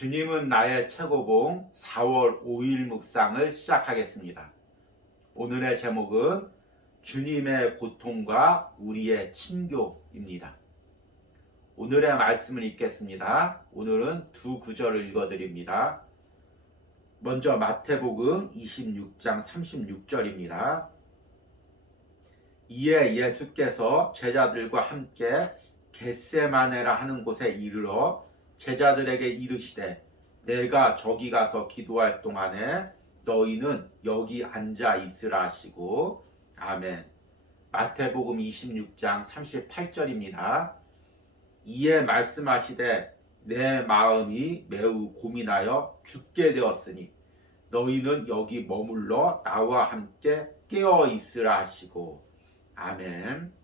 주님은 나의 최고봉 4월 5일 묵상을 시작하겠습니다. 오늘의 제목은 주님의 고통과 우리의 친교입니다. 오늘의 말씀을 읽겠습니다. 오늘은 두 구절을 읽어드립니다. 먼저 마태복음 26장 36절입니다. 이에 예수께서 제자들과 함께 겟세마네라 하는 곳에 이르러 제자들에게 이르시되 내가 저기 가서 기도할 동안에 너희는 여기 앉아 있으라 하시고 아멘. 마태복음 26장 38절입니다. 이에 말씀하시되 내 마음이 매우 고민하여 죽게 되었으니 너희는 여기 머물러 나와 함께 깨어 있으라 하시고 아멘.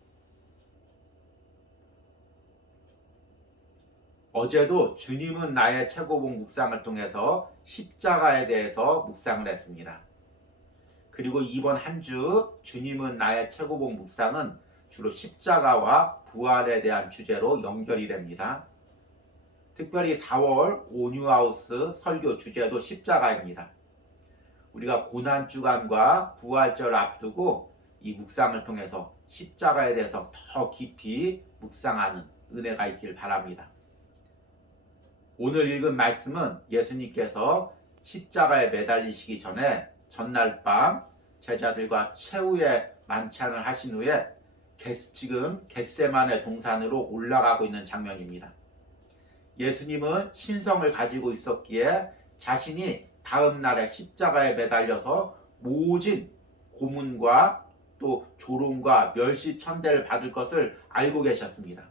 어제도 주님은 나의 최고봉 묵상을 통해서 십자가에 대해서 묵상을 했습니다. 그리고 이번 한 주 주님은 나의 최고봉 묵상은 주로 십자가와 부활에 대한 주제로 연결이 됩니다. 특별히 4월 온유하우스 설교 주제도 십자가입니다. 우리가 고난주간과 부활절 앞두고 이 묵상을 통해서 십자가에 대해서 더 깊이 묵상하는 은혜가 있길 바랍니다. 오늘 읽은 말씀은 예수님께서 십자가에 매달리시기 전에 전날 밤 제자들과 최후의 만찬을 하신 후에 지금 겟세마네 동산으로 올라가고 있는 장면입니다. 예수님은 신성을 가지고 있었기에 자신이 다음 날에 십자가에 매달려서 모진 고문과 또 조롱과 멸시천대를 받을 것을 알고 계셨습니다.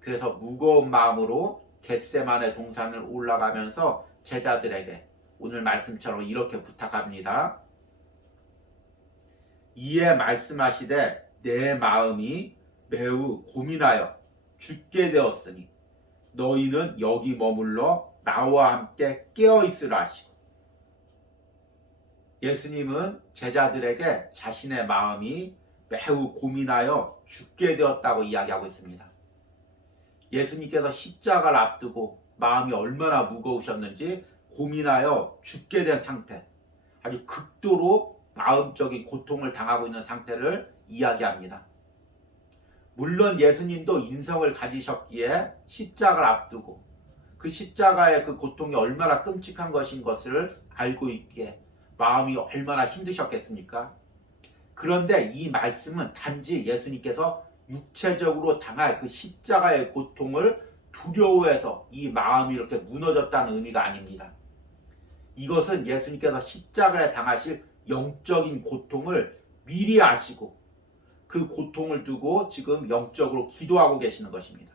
그래서 무거운 마음으로 겟세마네 동산을 올라가면서 제자들에게 오늘 말씀처럼 이렇게 부탁합니다. 이에 말씀하시되 내 마음이 매우 고민하여 죽게 되었으니 너희는 여기 머물러 나와 함께 깨어 있으라 하시고 예수님은 제자들에게 자신의 마음이 매우 고민하여 죽게 되었다고 이야기하고 있습니다. 예수님께서 십자가를 앞두고 마음이 얼마나 무거우셨는지 고민하여 죽게 된 상태, 아주 극도로 마음적인 고통을 당하고 있는 상태를 이야기합니다. 물론 예수님도 인성을 가지셨기에 십자가를 앞두고 그 십자가의 그 고통이 얼마나 끔찍한 것인 것을 알고 있기에 마음이 얼마나 힘드셨겠습니까? 그런데 이 말씀은 단지 예수님께서 육체적으로 당할 그 십자가의 고통을 두려워해서 이 마음이 이렇게 무너졌다는 의미가 아닙니다. 이것은 예수님께서 십자가에 당하실 영적인 고통을 미리 아시고 그 고통을 두고 지금 영적으로 기도하고 계시는 것입니다.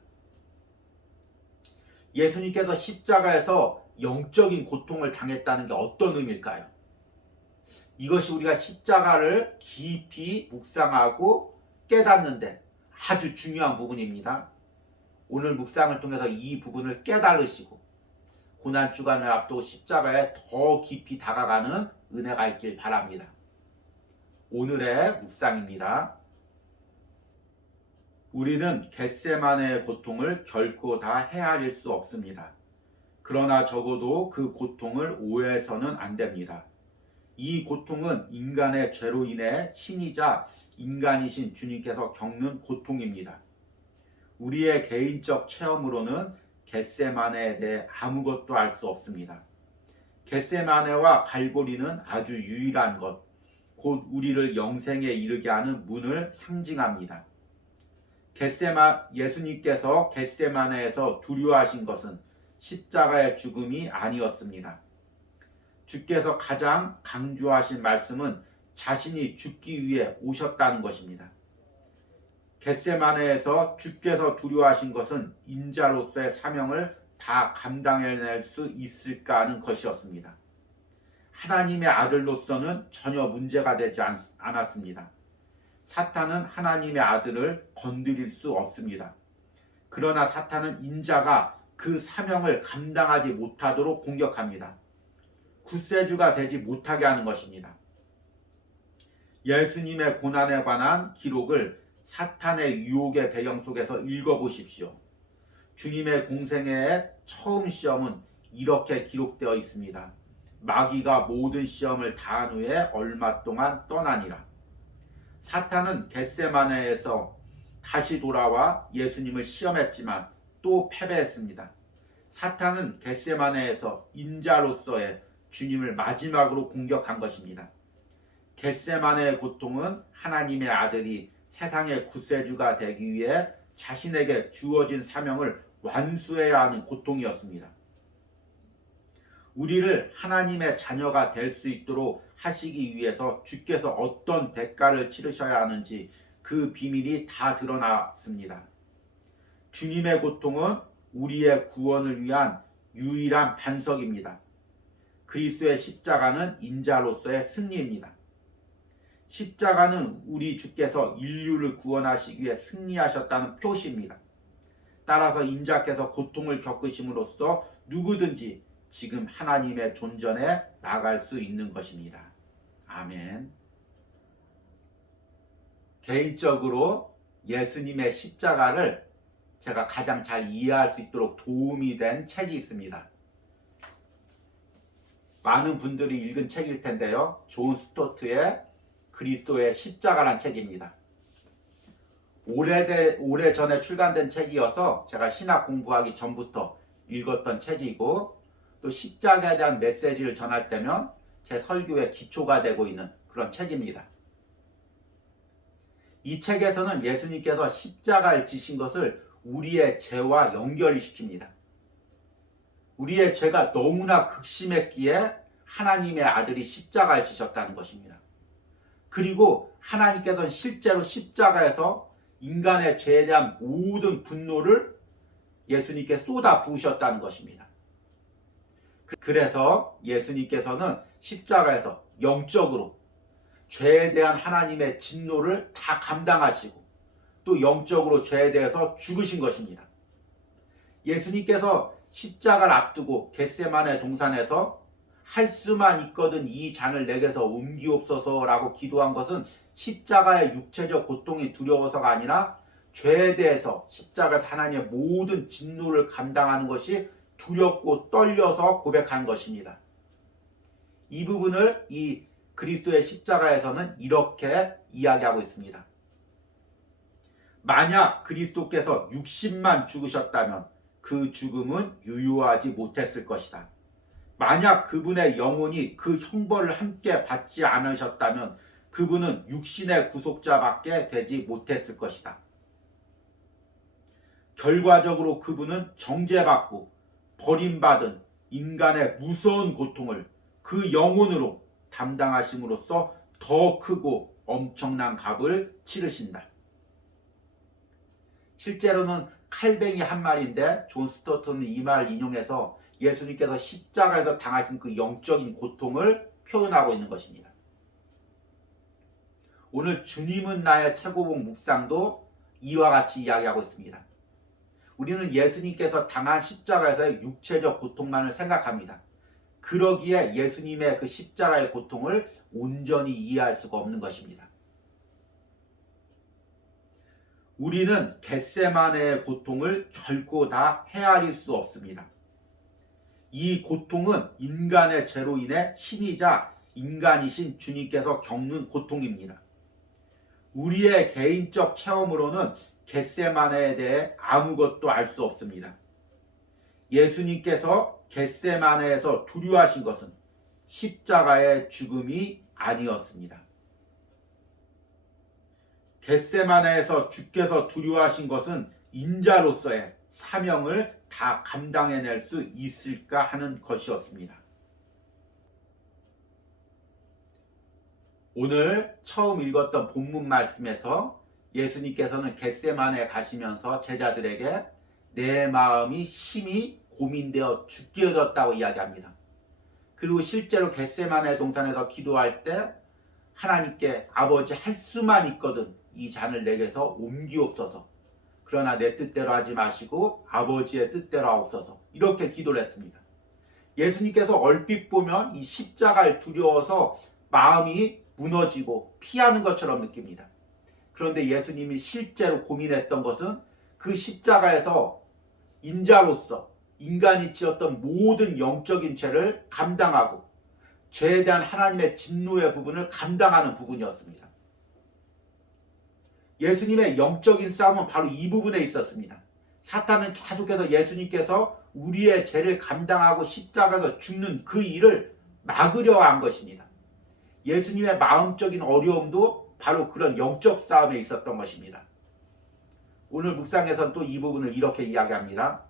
예수님께서 십자가에서 영적인 고통을 당했다는 게 어떤 의미일까요? 이것이 우리가 십자가를 깊이 묵상하고 깨닫는데 아주 중요한 부분입니다. 오늘 묵상을 통해서 이 부분을 깨달으시고 고난주간을 앞두고 십자가에 더 깊이 다가가는 은혜가 있길 바랍니다. 오늘의 묵상입니다. 우리는 겟세마네의 고통을 결코 다 헤아릴 수 없습니다. 그러나 적어도 그 고통을 오해해서는 안 됩니다. 이 고통은 인간의 죄로 인해 신이자 인간이신 주님께서 겪는 고통입니다. 우리의 개인적 체험으로는 겟세마네에 대해 아무것도 알 수 없습니다. 겟세마네와 갈고리는 아주 유일한 것, 곧 우리를 영생에 이르게 하는 문을 상징합니다. 예수님께서 겟세마네에서 두려워하신 것은 십자가의 죽음이 아니었습니다. 주께서 가장 강조하신 말씀은 자신이 죽기 위해 오셨다는 것입니다. 겟세마네에서 주께서 두려워하신 것은 인자로서의 사명을 다 감당해낼 수 있을까 하는 것이었습니다. 하나님의 아들로서는 전혀 문제가 되지 않았습니다. 사탄은 하나님의 아들을 건드릴 수 없습니다. 그러나 사탄은 인자가 그 사명을 감당하지 못하도록 공격합니다. 구세주가 되지 못하게 하는 것입니다. 예수님의 고난에 관한 기록을 사탄의 유혹의 배경 속에서 읽어보십시오. 주님의 공생애의 처음 시험은 이렇게 기록되어 있습니다. 마귀가 모든 시험을 다한 후에 얼마 동안 떠나니라. 사탄은 겟세마네에서 다시 돌아와 예수님을 시험했지만 또 패배했습니다. 사탄은 겟세마네에서 인자로서의 주님을 마지막으로 공격한 것입니다. 겟세마네의 고통은 하나님의 아들이 세상의 구세주가 되기 위해 자신에게 주어진 사명을 완수해야 하는 고통이었습니다. 우리를 하나님의 자녀가 될 수 있도록 하시기 위해서 주께서 어떤 대가를 치르셔야 하는지 그 비밀이 다 드러났습니다. 주님의 고통은 우리의 구원을 위한 유일한 반석입니다. 그리스도의 십자가는 인자로서의 승리입니다. 십자가는 우리 주께서 인류를 구원하시기 위해 승리하셨다는 표시입니다. 따라서 인자께서 고통을 겪으심으로써 누구든지 지금 하나님의 존전에 나갈 수 있는 것입니다. 아멘. 개인적으로 예수님의 십자가를 제가 가장 잘 이해할 수 있도록 도움이 된 책이 있습니다. 많은 분들이 읽은 책일 텐데요. 존 스토트의 그리스도의 십자가란 책입니다. 오래전에 출간된 책이어서 제가 신학 공부하기 전부터 읽었던 책이고, 또 십자가에 대한 메시지를 전할 때면 제 설교의 기초가 되고 있는 그런 책입니다. 이 책에서는 예수님께서 십자가를 지신 것을 우리의 죄와 연결을 시킵니다. 우리의 죄가 너무나 극심했기에 하나님의 아들이 십자가를 지셨다는 것입니다. 그리고 하나님께서는 실제로 십자가에서 인간의 죄에 대한 모든 분노를 예수님께 쏟아 부으셨다는 것입니다. 그래서 예수님께서는 십자가에서 영적으로 죄에 대한 하나님의 진노를 다 감당하시고 또 영적으로 죄에 대해서 죽으신 것입니다. 예수님께서 십자가를 앞두고 겟세마네 동산에서 할 수만 있거든 이 잔을 내게서 옮기옵소서라고 기도한 것은 십자가의 육체적 고통이 두려워서가 아니라 죄에 대해서 십자가에서 하나님의 모든 진노를 감당하는 것이 두렵고 떨려서 고백한 것입니다. 이 부분을 이 그리스도의 십자가에서는 이렇게 이야기하고 있습니다. 만약 그리스도께서 60만 죽으셨다면 그 죽음은 유효하지 못했을 것이다. 만약 그분의 영혼이 그 형벌을 함께 받지 않으셨다면 그분은 육신의 구속자밖에 되지 못했을 것이다. 결과적으로 그분은 정죄받고 버림받은 인간의 무서운 고통을 그 영혼으로 담당하심으로써 더 크고 엄청난 값을 치르신다. 실제로는 칼뱅이 한 마리인데 존 스토트는 이 말을 인용해서 예수님께서 십자가에서 당하신 그 영적인 고통을 표현하고 있는 것입니다. 오늘 주님은 나의 최고봉 묵상도 이와 같이 이야기하고 있습니다. 우리는 예수님께서 당한 십자가에서의 육체적 고통만을 생각합니다. 그러기에 예수님의 그 십자가의 고통을 온전히 이해할 수가 없는 것입니다. 우리는 겟세마네의 고통을 결코 다 헤아릴 수 없습니다. 이 고통은 인간의 죄로 인해 신이자 인간이신 주님께서 겪는 고통입니다. 우리의 개인적 체험으로는 겟세마네에 대해 아무것도 알 수 없습니다. 예수님께서 겟세마네에서 두려워하신 것은 십자가의 죽음이 아니었습니다. 겟세마네에서 주께서 두려워하신 것은 인자로서의 사명을 다 감당해낼 수 있을까 하는 것이었습니다. 오늘 처음 읽었던 본문 말씀에서 예수님께서는 겟세마네에 가시면서 제자들에게 내 마음이 심히 고민되어 죽게 되었다고 이야기합니다. 그리고 실제로 겟세마네 동산에서 기도할 때 하나님께 아버지 할 수만 있거든 이 잔을 내게서 옮기옵소서. 그러나 내 뜻대로 하지 마시고 아버지의 뜻대로 하옵소서. 이렇게 기도를 했습니다. 예수님께서 얼핏 보면 이 십자가를 두려워서 마음이 무너지고 피하는 것처럼 느낍니다. 그런데 예수님이 실제로 고민했던 것은 그 십자가에서 인자로서 인간이 지었던 모든 영적인 죄를 감당하고 죄에 대한 하나님의 진노의 부분을 감당하는 부분이었습니다. 예수님의 영적인 싸움은 바로 이 부분에 있었습니다. 사탄은 계속해서 예수님께서 우리의 죄를 감당하고 십자가에서 죽는 그 일을 막으려 한 것입니다. 예수님의 마음적인 어려움도 바로 그런 영적 싸움에 있었던 것입니다. 오늘 묵상에서는 또 이 부분을 이렇게 이야기합니다.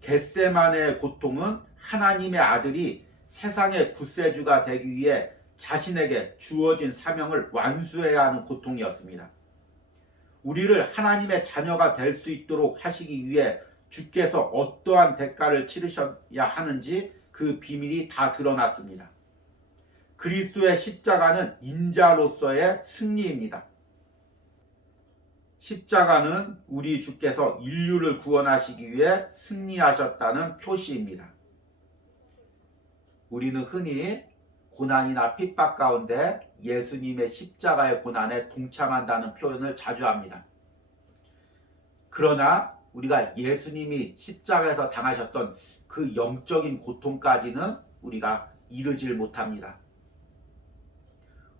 겟세마네의 고통은 하나님의 아들이 세상의 구세주가 되기 위해 자신에게 주어진 사명을 완수해야 하는 고통이었습니다. 우리를 하나님의 자녀가 될 수 있도록 하시기 위해 주께서 어떠한 대가를 치르셔야 하는지 그 비밀이 다 드러났습니다. 그리스도의 십자가는 인자로서의 승리입니다. 십자가는 우리 주께서 인류를 구원하시기 위해 승리하셨다는 표시입니다. 우리는 흔히 고난이나 핍박 가운데 예수님의 십자가의 고난에 동참한다는 표현을 자주 합니다. 그러나 우리가 예수님이 십자가에서 당하셨던 그 영적인 고통까지는 우리가 이르질 못합니다.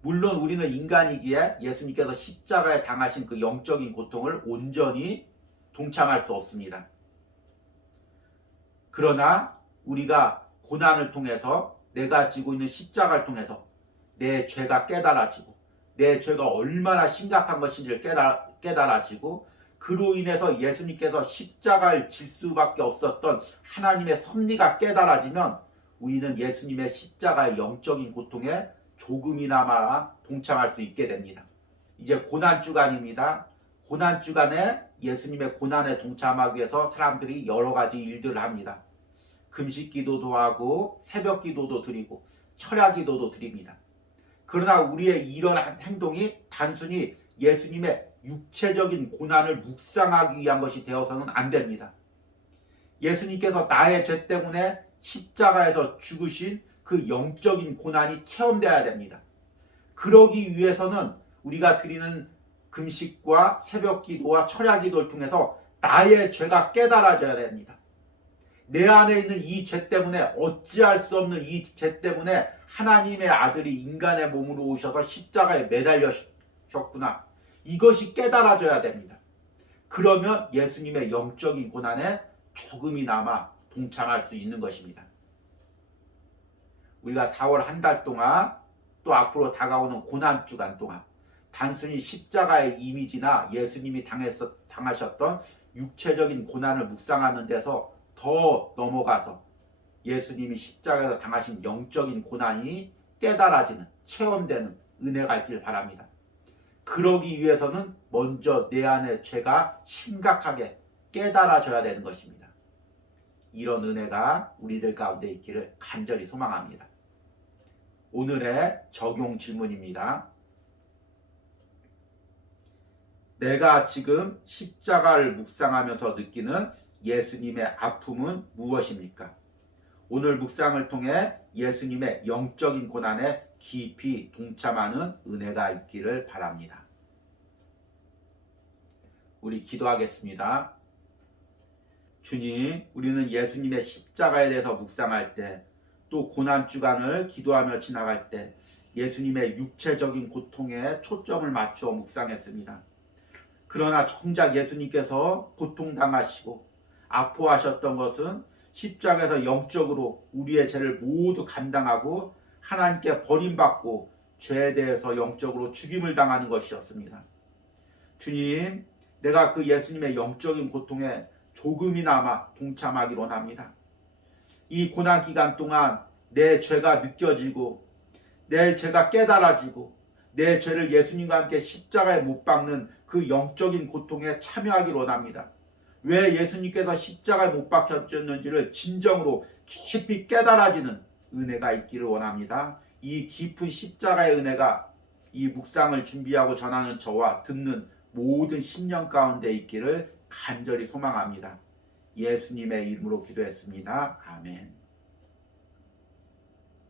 물론 우리는 인간이기에 예수님께서 십자가에 당하신 그 영적인 고통을 온전히 동참할 수 없습니다. 그러나 우리가 고난을 통해서 내가 지고 있는 십자가를 통해서 내 죄가 깨달아지고 내 죄가 얼마나 심각한 것인지를 깨달아지고 그로 인해서 예수님께서 십자가를 질 수밖에 없었던 하나님의 섭리가 깨달아지면 우리는 예수님의 십자가의 영적인 고통에 조금이나마 동참할 수 있게 됩니다. 이제 고난주간입니다. 고난주간에 예수님의 고난에 동참하기 위해서 사람들이 여러 가지 일들을 합니다. 금식 기도도 하고 새벽 기도도 드리고 철야 기도도 드립니다. 그러나 우리의 이런 행동이 단순히 예수님의 육체적인 고난을 묵상하기 위한 것이 되어서는 안 됩니다. 예수님께서 나의 죄 때문에 십자가에서 죽으신 그 영적인 고난이 체험되어야 됩니다. 그러기 위해서는 우리가 드리는 금식과 새벽 기도와 철야 기도를 통해서 나의 죄가 깨달아져야 됩니다. 내 안에 있는 이 죄 때문에 어찌할 수 없는 이 죄 때문에 하나님의 아들이 인간의 몸으로 오셔서 십자가에 매달리셨구나. 이것이 깨달아져야 됩니다. 그러면 예수님의 영적인 고난에 조금이나마 동참할 수 있는 것입니다. 우리가 4월 한 달 동안 또 앞으로 다가오는 고난주간 동안 단순히 십자가의 이미지나 예수님이 당하셨던 육체적인 고난을 묵상하는 데서 더 넘어가서 예수님이 십자가에서 당하신 영적인 고난이 깨달아지는 체험되는 은혜가 있길 바랍니다. 그러기 위해서는 먼저 내 안의 죄가 심각하게 깨달아져야 되는 것입니다. 이런 은혜가 우리들 가운데 있기를 간절히 소망합니다. 오늘의 적용 질문입니다. 내가 지금 십자가를 묵상하면서 느끼는 예수님의 아픔은 무엇입니까? 오늘 묵상을 통해 예수님의 영적인 고난에 깊이 동참하는 은혜가 있기를 바랍니다. 우리 기도하겠습니다. 주님, 우리는 예수님의 십자가에 대해서 묵상할 때 또 고난주간을 기도하며 지나갈 때 예수님의 육체적인 고통에 초점을 맞추어 묵상했습니다. 그러나 정작 예수님께서 고통당하시고 아파하셨던 것은 십자가에서 영적으로 우리의 죄를 모두 감당하고 하나님께 버림받고 죄에 대해서 영적으로 죽임을 당하는 것이었습니다. 주님, 내가 그 예수님의 영적인 고통에 조금이나마 동참하기를 원합니다. 이 고난기간 동안 내 죄가 느껴지고 내 죄가 깨달아지고 내 죄를 예수님과 함께 십자가에 못 박는 그 영적인 고통에 참여하기를 원합니다. 왜 예수님께서 십자가에 못 박혔는지를 진정으로 깊이 깨달아지는 은혜가 있기를 원합니다. 이 깊은 십자가의 은혜가 이 묵상을 준비하고 전하는 저와 듣는 모든 심령 가운데 있기를 간절히 소망합니다. 예수님의 이름으로 기도했습니다. 아멘.